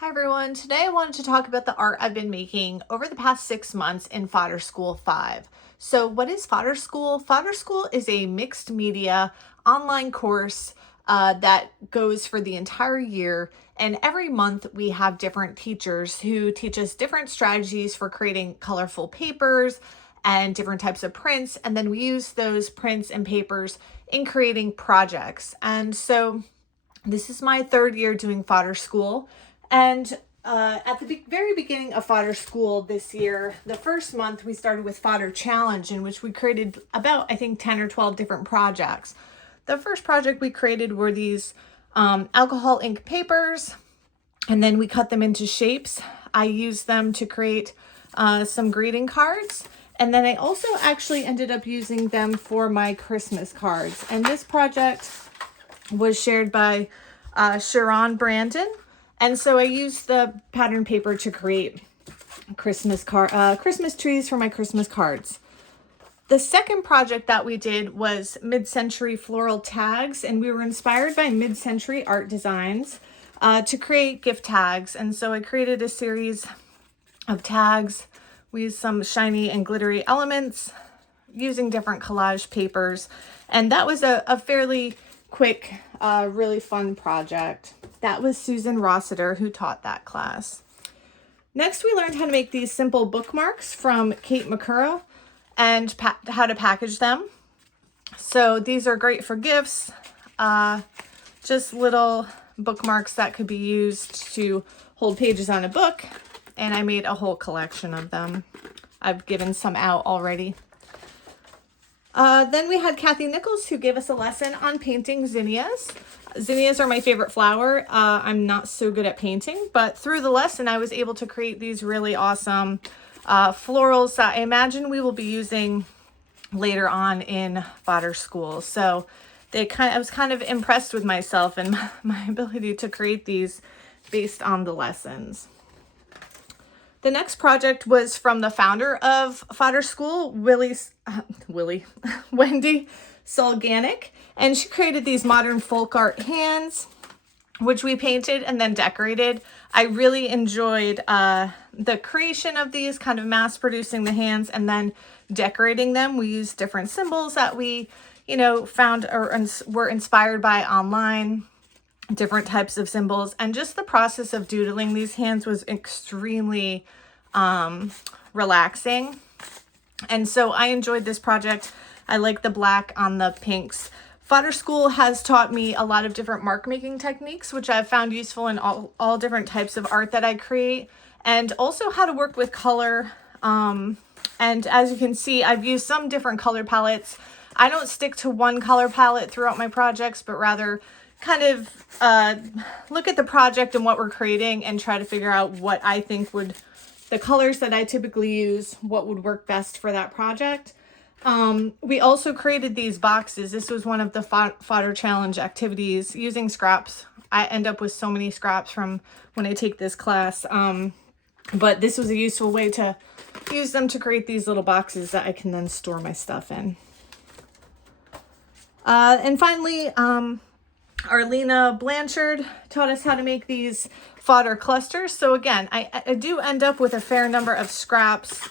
Hi everyone, today I wanted to talk about the art I've been making over the past 6 months in Fodder School 5. So what is Fodder School? Fodder School is a mixed media online course that goes for the entire year, and every month we have different teachers who teach us different strategies for creating colorful papers and different types of prints, and then we use those prints and papers in creating projects. And so this is my third year doing Fodder School. And at the very beginning of Fodder School this year, the first month we started with Fodder Challenge, in which we created about, I think, 10 or 12 different projects. The first project we created were these alcohol ink papers, and then we cut them into shapes. I used them to create some greeting cards. And then I also actually ended up using them for my Christmas cards. And this project was shared by Sharon Brandon. And so I used the pattern paper to create Christmas trees for my Christmas cards. The second project that we did was mid-century floral tags, and we were inspired by mid-century art designs to create gift tags. And so I created a series of tags. We used some shiny and glittery elements using different collage papers. And that was a fairly quick, really fun project. That was Susan Rossiter who taught that class. Next, we learned how to make these simple bookmarks from Kate McCurrow and how to package them. So these are great for gifts, just little bookmarks that could be used to hold pages on a book. And I made a whole collection of them. I've given some out already. Then we had Kathy Nichols, who gave us a lesson on painting zinnias. Zinnias are my favorite flower. I'm not so good at painting, but through the lesson, I was able to create these really awesome florals that I imagine we will be using later on in Fodder School. So I was kind of impressed with myself and my ability to create these based on the lessons. The next project was from the founder of Fodder School, Wendy Solganic, and she created these modern folk art hands, which we painted and then decorated. I really enjoyed the creation of these, kind of mass producing the hands and then decorating them. We used different symbols that we, found or were inspired by online, different types of symbols, and just the process of doodling these hands was extremely relaxing. And so I enjoyed this project. I like the black on the pinks. Fodder School has taught me a lot of different mark making techniques, which I've found useful in all different types of art that I create, and also how to work with color. And as you can see, I've used some different color palettes. I don't stick to one color palette throughout my projects, but rather kind of look at the project and what we're creating and try to figure out what I think the colors that I typically use, what would work best for that project. We also created these boxes. This was one of the Fodder Challenge activities, using scraps. I end up with so many scraps from when I take this class. But this was a useful way to use them to create these little boxes that I can then store my stuff in. And finally, Arlena Blanchard taught us how to make these Fodder Clusters. So again, I do end up with a fair number of scraps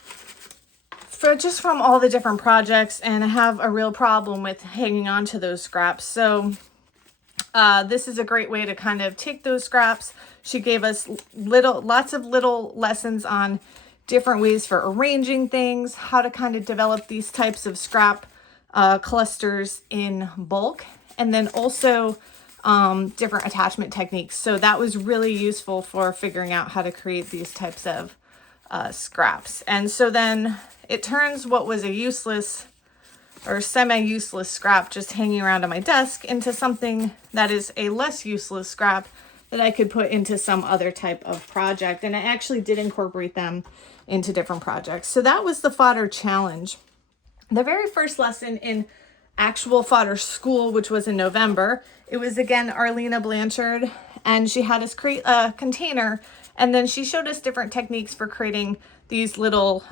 just from all the different projects, and I have a real problem with hanging on to those scraps. So this is a great way to kind of take those scraps. She gave us lots of little lessons on different ways for arranging things, how to kind of develop these types of scrap clusters in bulk, and then also different attachment techniques. So that was really useful for figuring out how to create these types of scraps. And so then it turns what was a useless or semi-useless scrap just hanging around on my desk into something that is a less useless scrap that I could put into some other type of project. And I actually did incorporate them into different projects. So that was the Fodder Challenge. The very first lesson in actual Fodder School, which was in November, it was again Arlena Blanchard, and she had us create a container, and then she showed us different techniques for creating these little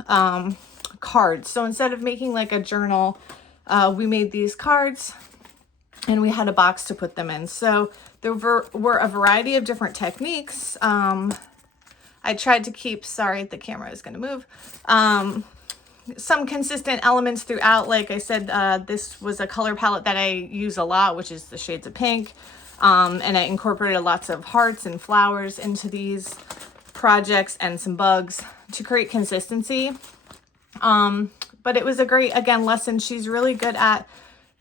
cards. So instead of making like a journal, we made these cards and we had a box to put them in. So There were a variety of different techniques. I tried to keep, sorry, the camera is going to move, some consistent elements throughout. Like I said, this was a color palette that I use a lot, which is the shades of pink. And I incorporated lots of hearts and flowers into these projects and some bugs to create consistency. But it was a great, again, lesson. She's really good at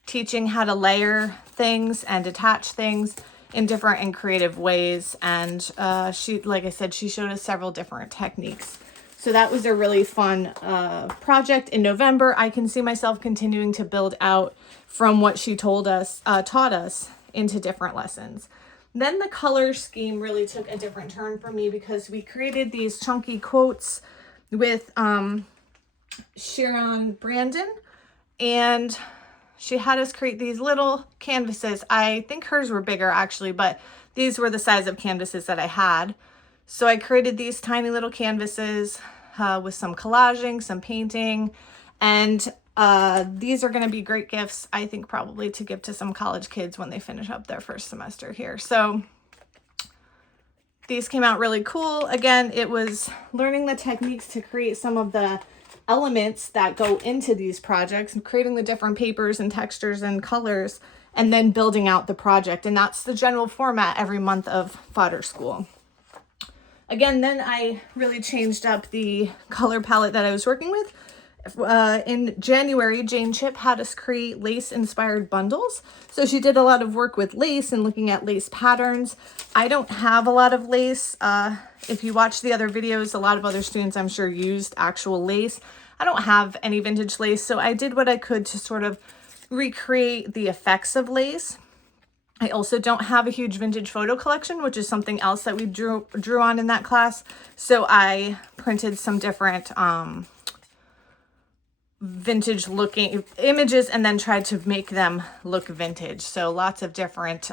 teaching how to layer things and detach things in different and creative ways. And she, like I said, she showed us several different techniques. So that was a really fun project. In November, I can see myself continuing to build out from what she taught us into different lessons. Then the color scheme really took a different turn for me because we created these chunky quotes with Sharon Brandon, and she had us create these little canvases. I think hers were bigger actually, but these were the size of canvases that I had. So I created these tiny little canvases with some collaging, some painting, and these are going to be great gifts, I think, probably to give to some college kids when they finish up their first semester here. So these came out really cool. Again, it was learning the techniques to create some of the elements that go into these projects and creating the different papers and textures and colors, and then building out the project. And that's the general format every month of Fodder School. Again, then I really changed up the color palette that I was working with. In January, Jane Chip had us create lace-inspired bundles. So she did a lot of work with lace and looking at lace patterns. I don't have a lot of lace. If you watch the other videos, a lot of other students, I'm sure, used actual lace. I don't have any vintage lace, so I did what I could to sort of recreate the effects of lace. I also don't have a huge vintage photo collection, which is something else that we drew on in that class. So I printed some different vintage looking images and then tried to make them look vintage. So lots of different,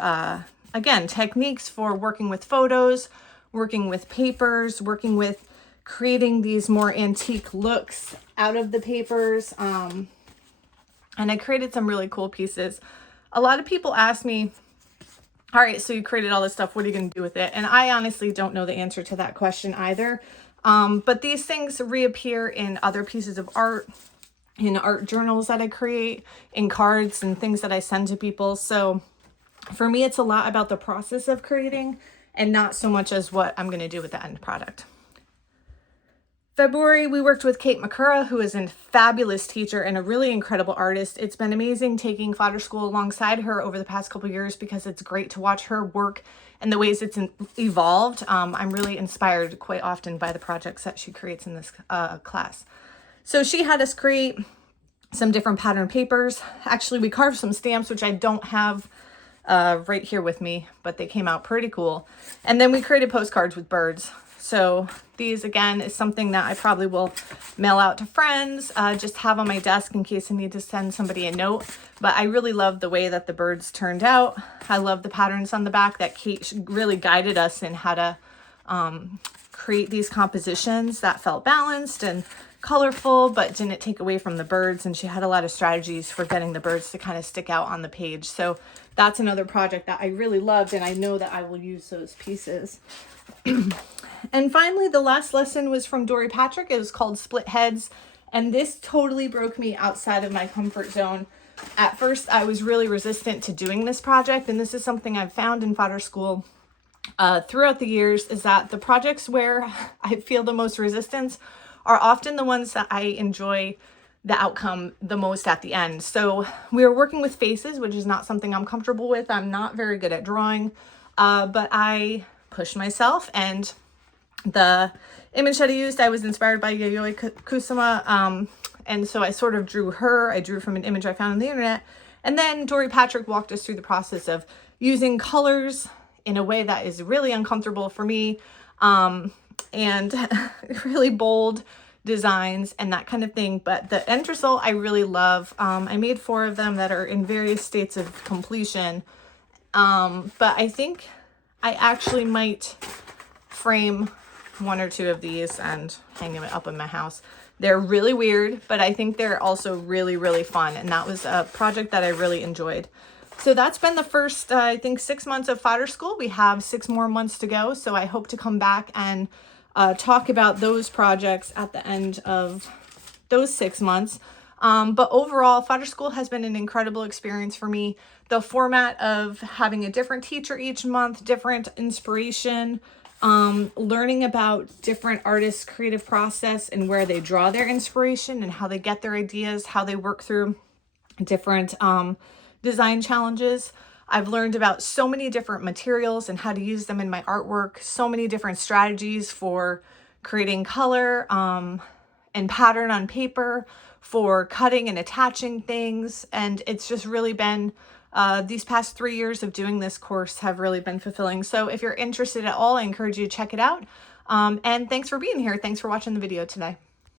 again, techniques for working with photos, working with papers, working with creating these more antique looks out of the papers. And I created some really cool pieces. A lot of people ask me, all right, so you created all this stuff, what are you going to do with it? And I honestly don't know the answer to that question either. But these things reappear in other pieces of art, in art journals that I create, in cards and things that I send to people. So for me, it's a lot about the process of creating and not so much as what I'm going to do with the end product. February, we worked with Kate McCurra, who is a fabulous teacher and a really incredible artist. It's been amazing taking Fodder School alongside her over the past couple years because it's great to watch her work and the ways it's evolved. I'm really inspired quite often by the projects that she creates in this class. So she had us create some different pattern papers. Actually, we carved some stamps, which I don't have right here with me, but they came out pretty cool. And then we created postcards with birds. So these, again, is something that I probably will mail out to friends, just have on my desk in case I need to send somebody a note. But I really love the way that the birds turned out. I love the patterns on the back that Kate really guided us in how to create these compositions that felt balanced and colorful, but didn't take away from the birds. And she had a lot of strategies for getting the birds to kind of stick out on the page. So that's another project that I really loved, and I know that I will use those pieces. And finally, the last lesson was from Dory Patrick. It was called Split Heads, and this totally broke me outside of my comfort zone. At first, I was really resistant to doing this project, and this is something I've found in Fodder School throughout the years, is that the projects where I feel the most resistance are often the ones that I enjoy the outcome the most at the end. So we were working with faces, which is not something I'm comfortable with. I'm not very good at drawing, but I pushed myself, and the image that I used, I was inspired by Yayoi Kusama, and so I sort of drew her. I drew from an image I found on the internet, and then Dory Patrick walked us through the process of using colors in a way that is really uncomfortable for me, and really bold designs and that kind of thing. But the end result I really love. I made 4 of them that are in various states of completion, but I think I actually might frame 1 or 2 of these and hang them up in my house. They're really weird, but I think they're also really, really fun. And that was a project that I really enjoyed. So that's been the first, I think, 6 months of Fodder School. We have 6 more months to go. So I hope to come back and talk about those projects at the end of those 6 months. But overall, Fodder School has been an incredible experience for me. The format of having a different teacher each month, different inspiration, learning about different artists' creative process and where they draw their inspiration and how they get their ideas, how they work through different design challenges. I've learned about so many different materials and how to use them in my artwork, so many different strategies for creating color and pattern on paper, for cutting and attaching things. And it's just really been, these past 3 years of doing this course have really been fulfilling. So if you're interested at all, I encourage you to check it out. And thanks for being here. Thanks for watching the video today.